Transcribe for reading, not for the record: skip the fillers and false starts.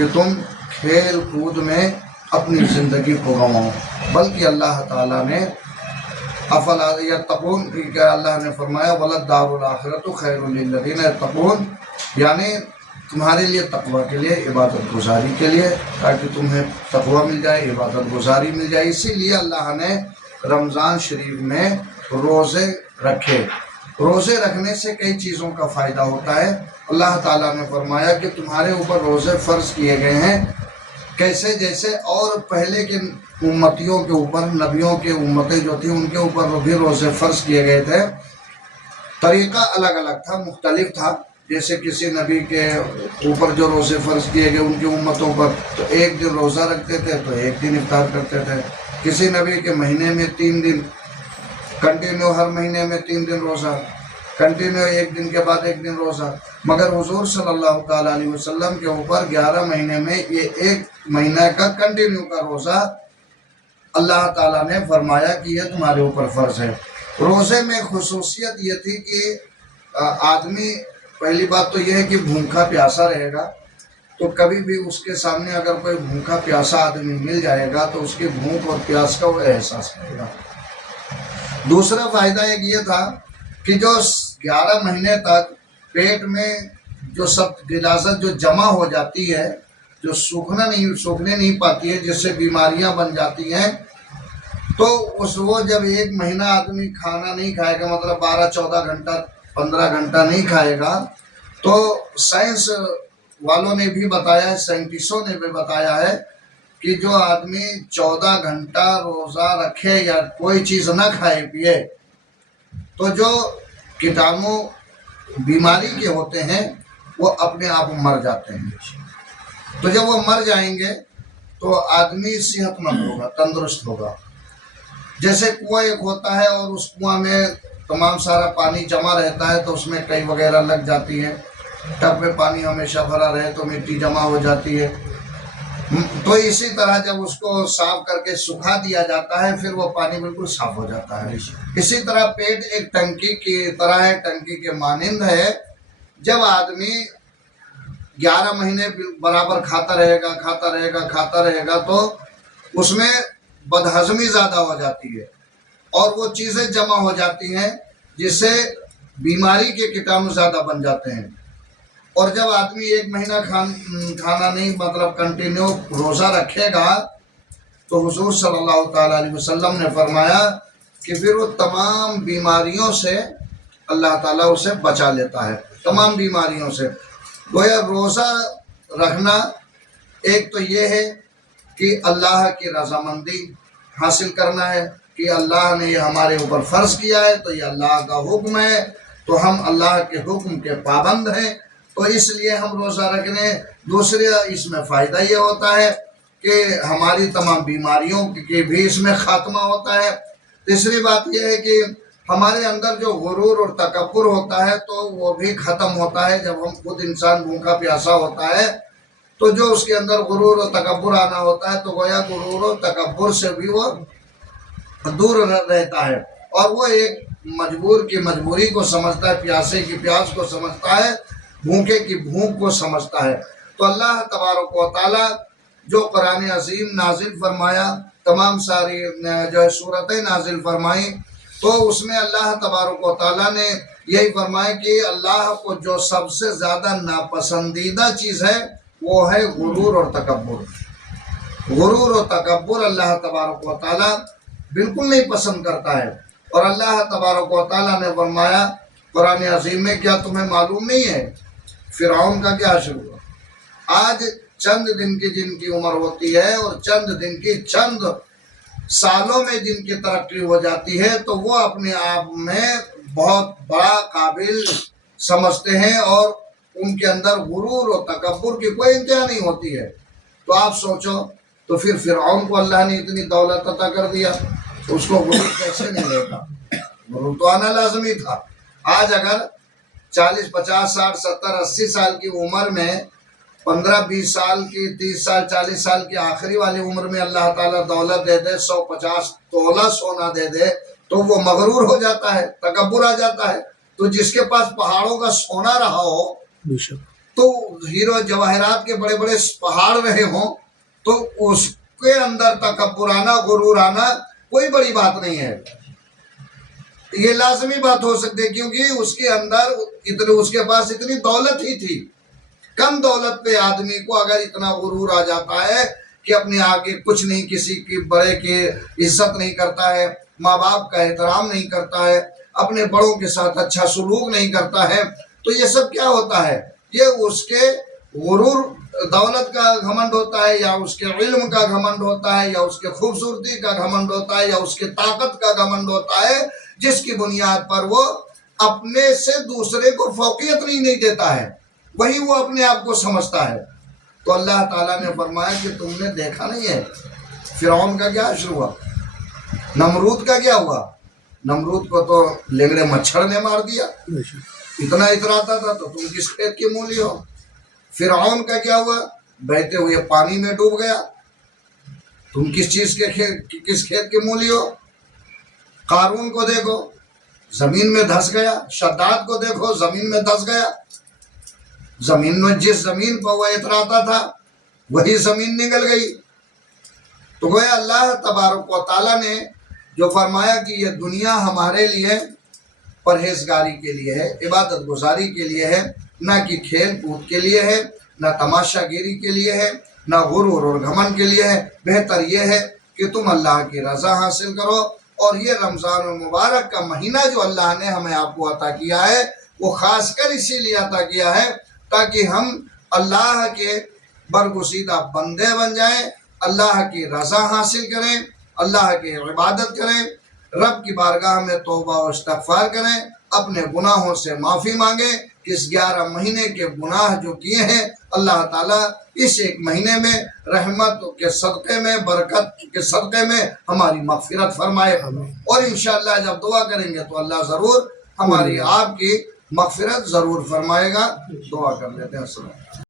کہ تم کھیل کود میں اپنی زندگی کو گنواؤ، بلکہ اللہ تعالیٰ نے افلا یتقون کہ اللہ نے فرمایا وَلَلدَّارُ الْآخِرَةُ خَيْرٌ لِلَّذِينَ يَتَّقُونَ، یعنی تمہارے لیے تقوی کے لیے، عبادت گزاری کے لیے، تاکہ تمہیں تقوی مل جائے، عبادت گزاری مل جائے۔ اسی لیے اللہ نے رمضان شریف میں روزے رکھے۔ روزے رکھنے سے کئی چیزوں کا فائدہ ہوتا ہے۔ اللہ تعالیٰ نے فرمایا کہ تمہارے اوپر روزے فرض کیے گئے ہیں، کیسے؟ جیسے اور پہلے کے امتیوں کے اوپر، نبیوں کے امتیں جو تھیں ان کے اوپر بھی روزے فرض کیے گئے تھے۔ طریقہ الگ الگ تھا، مختلف تھا۔ جیسے کسی نبی کے اوپر جو روزے فرض کیے گئے ان کی امتوں پر، تو ایک دن روزہ رکھتے تھے تو ایک دن افطار کرتے تھے۔ کسی نبی کے مہینے میں 3 دن کنٹینیو، ہر مہینے میں 3 دن روزہ کنٹینیو، ایک دن کے بعد ایک دن روزہ۔ مگر حضور صلی اللہ تعالیٰ علیہ وسلم کے اوپر 11 مہینے میں یہ ایک مہینہ کا کنٹینیو کا روزہ اللہ تعالیٰ نے فرمایا کہ یہ تمہارے اوپر فرض ہے۔ روزے میں خصوصیت یہ تھی کہ آدمی، پہلی بات تو یہ ہے کہ بھوکا پیاسا رہے گا، تو کبھی بھی اس کے سامنے اگر کوئی بھوکا پیاسا آدمی مل جائے گا تو اس کی بھوک اور پیاس کا وہ احساس کرے گا۔ دوسرا فائدہ ایک یہ تھا کہ جو 11 مہینے تک پیٹ میں جو سب غلاظت جو جمع ہو جاتی ہے، جو سوکھنے نہیں پاتی ہے، جس سے بیماریاں بن جاتی ہیں، تو وہ جب ایک مہینہ آدمی کھانا نہیں کھائے گا، مطلب 12-14 گھنٹہ 15 گھنٹہ نہیں کھائے گا، تو سائنس والوں نے بھی بتایا ہے، سائنٹسٹوں نے بھی بتایا ہے کہ جو آدمی 14 گھنٹہ روزہ رکھے یا کوئی چیز نہ کھائے پیے، تو جو کیٹانو بیماری کے ہوتے ہیں وہ اپنے آپ مر جاتے ہیں۔ تو جب وہ مر جائیں گے تو آدمی صحت مند ہوگا، تندرست ہوگا۔ جیسے کنواں ایک ہوتا ہے اور اس کنواں میں تمام سارا پانی جمع رہتا ہے تو اس میں کئی وغیرہ لگ جاتی ہے، ٹب میں پانی ہمیشہ بھرا رہے تو مٹی جمع ہو جاتی ہے۔ تو اسی طرح جب اس کو صاف کر کے سکھا دیا جاتا ہے پھر وہ پانی بالکل صاف ہو جاتا ہے۔ اسی طرح پیٹ ایک ٹنکی کی طرح ہے، ٹنکی کے مانند ہے۔ جب آدمی 11 مہینے برابر کھاتا رہے گا تو اس میں بدہضمی زیادہ ہو جاتی ہے اور وہ چیزیں جمع ہو جاتی ہیں جس سے بیماری کے کیٹانو زیادہ بن جاتے ہیں۔ اور جب آدمی 1 مہینہ کھانا نہیں، مطلب کنٹینیو روزہ رکھے گا، تو حضور صلی اللہ تعالیٰ علیہ وسلم نے فرمایا کہ پھر وہ تمام بیماریوں سے اللہ تعالیٰ اسے بچا لیتا ہے، تمام بیماریوں سے۔ گویا روزہ رکھنا ایک تو یہ ہے کہ اللہ کی رضامندی حاصل کرنا ہے کہ اللہ نے یہ ہمارے اوپر فرض کیا ہے تو یہ اللہ کا حکم ہے، تو ہم اللہ کے حکم کے پابند ہیں، تو اس لیے ہم روزہ رکھنے۔ دوسرے اس میں فائدہ یہ ہوتا ہے کہ ہماری تمام بیماریوں کی بھی اس میں خاتمہ ہوتا ہے۔ تیسری بات یہ ہے کہ ہمارے اندر جو غرور اور تکبر ہوتا ہے تو وہ بھی ختم ہوتا ہے۔ جب ہم خود انسان بھوکا پیاسا ہوتا ہے تو جو اس کے اندر غرور اور تکبر آنا ہوتا ہے تو گویا غرور اور تکبر سے بھی وہ دور رہتا ہے، اور وہ ایک مجبور کی مجبوری کو سمجھتا ہے، پیاسے کی پیاس کو سمجھتا ہے، بھوکے کی بھوک کو سمجھتا ہے۔ تو اللہ تبارک و تعالیٰ جو قرآن عظیم نازل فرمایا، تمام ساری جو صورتیں نازل فرمائیں، تو اس میں اللہ تبارک و تعالیٰ نے یہی فرمایا کہ اللہ کو جو سب سے زیادہ ناپسندیدہ چیز ہے وہ ہے غرور اور تکبر۔ غرور اور تکبر اللہ تبارک و تعالیٰ بالکل نہیں پسند کرتا ہے۔ اور اللہ تبارک و تعالیٰ نے فرمایا قرآن عظیم میں، کیا تمہیں معلوم نہیں ہے فرعون کا کیا حشر ہوا؟ آج چند دن کی جن کی عمر ہوتی ہے اور چند دن کی چند سالوں میں جن کی ترقی ہو جاتی ہے تو وہ اپنے آپ میں بہت بڑا قابل سمجھتے ہیں اور ان کے اندر غرور اور تکبر کی کوئی انتہا نہیں ہوتی ہے۔ تو آپ سوچو، تو پھر فرعون کو اللہ نے اتنی دولت عطا کر دیا، اس کو غرور کیسے نہیں لیتا؟ غرور تو آنا لازمی تھا۔ آج اگر 40 50 60 70 80 سال کی عمر میں 15 20 سال کی 30 سال 40 سال کی آخری والی عمر میں اللہ تعالیٰ دولت دے دے، 150 تولہ سونا دے دے، تو وہ مغرور ہو جاتا ہے، تکبر آ جاتا ہے۔ تو جس کے پاس پہاڑوں کا سونا رہا ہو تو ہیرو جواہرات کے بڑے بڑے پہاڑ رہے ہوں تو اس کے اندر تکبر آنا، غرور آنا کوئی بڑی بات نہیں ہے، یہ لازمی بات ہو سکتی ہے، کیونکہ اس کے اندر اس کے پاس اتنی دولت ہی تھی۔ کم دولت پہ آدمی کو اگر اتنا غرور آ جاتا ہے کہ اپنے آگے کچھ نہیں، کسی کی بڑے کی عزت نہیں کرتا ہے، ماں باپ کا احترام نہیں کرتا ہے، اپنے بڑوں کے ساتھ اچھا سلوک نہیں کرتا ہے، تو یہ سب کیا ہوتا ہے؟ یہ اس کے غرور، دولت کا گھمنڈ ہوتا ہے، یا اس کے علم کا گھمنڈ ہوتا ہے، یا اس کے خوبصورتی کا گھمنڈ ہوتا ہے، یا اس کے طاقت کا گھمنڈ ہوتا ہے، جس کی بنیاد پر وہ اپنے سے دوسرے کو فوقیت نہیں دیتا ہے، وہی وہ اپنے آپ کو سمجھتا ہے۔ تو اللہ تعالیٰ نے فرمایا کہ تم نے دیکھا نہیں ہے فرعون کا کیا حشر ہوا، نمرود کا کیا ہوا؟ نمرود کو تو لنگڑے مچھر نے مار دیا، اتنا اتراتا تھا تو تم کس کھیت کی مولی ہو۔ فرعون کا کیا ہوا؟ بہتے ہوئے پانی میں ڈوب گیا، تم کس چیز کے کس کھیت کی مولی ہو۔ قارون کو دیکھو، زمین میں دھس گیا، شداد کو دیکھو، زمین میں دھس گیا، زمین میں جس زمین پر وہ اتراتا تھا وہی زمین نگل گئی۔ تو گویا اللہ تبارک و تعالیٰ نے جو فرمایا کہ یہ دنیا ہمارے لیے پرہیزگاری کے لیے ہے، عبادت گزاری کے لیے ہے، نہ کہ کھیل کود کے لیے ہے، نہ تماشا گیری کے لیے ہے، نہ غرور اور گھمنڈ کے لیے ہے۔ بہتر یہ ہے کہ تم اللہ کی رضا حاصل کرو، اور یہ رمضان المبارک کا مہینہ جو اللہ نے ہمیں آپ کو عطا کیا ہے وہ خاص کر اسی لیے عطا کیا ہے تاکہ ہم اللہ کے برگزیدہ بندے بن جائیں، اللہ کی رضا حاصل کریں، اللہ کی عبادت کریں، رب کی بارگاہ میں توبہ و استغفار کریں، اپنے گناہوں سے معافی مانگیں۔ اس 11 مہینے کے گناہ جو کیے ہیں اللہ تعالیٰ اس ایک مہینے میں رحمت کے صدقے میں، برکت کے صدقے میں ہماری مغفرت فرمائے، اور انشاءاللہ جب دعا کریں گے تو اللہ ضرور ہماری آپ کی مغفرت ضرور فرمائے گا۔ دعا کر لیتے ہیں۔ السلام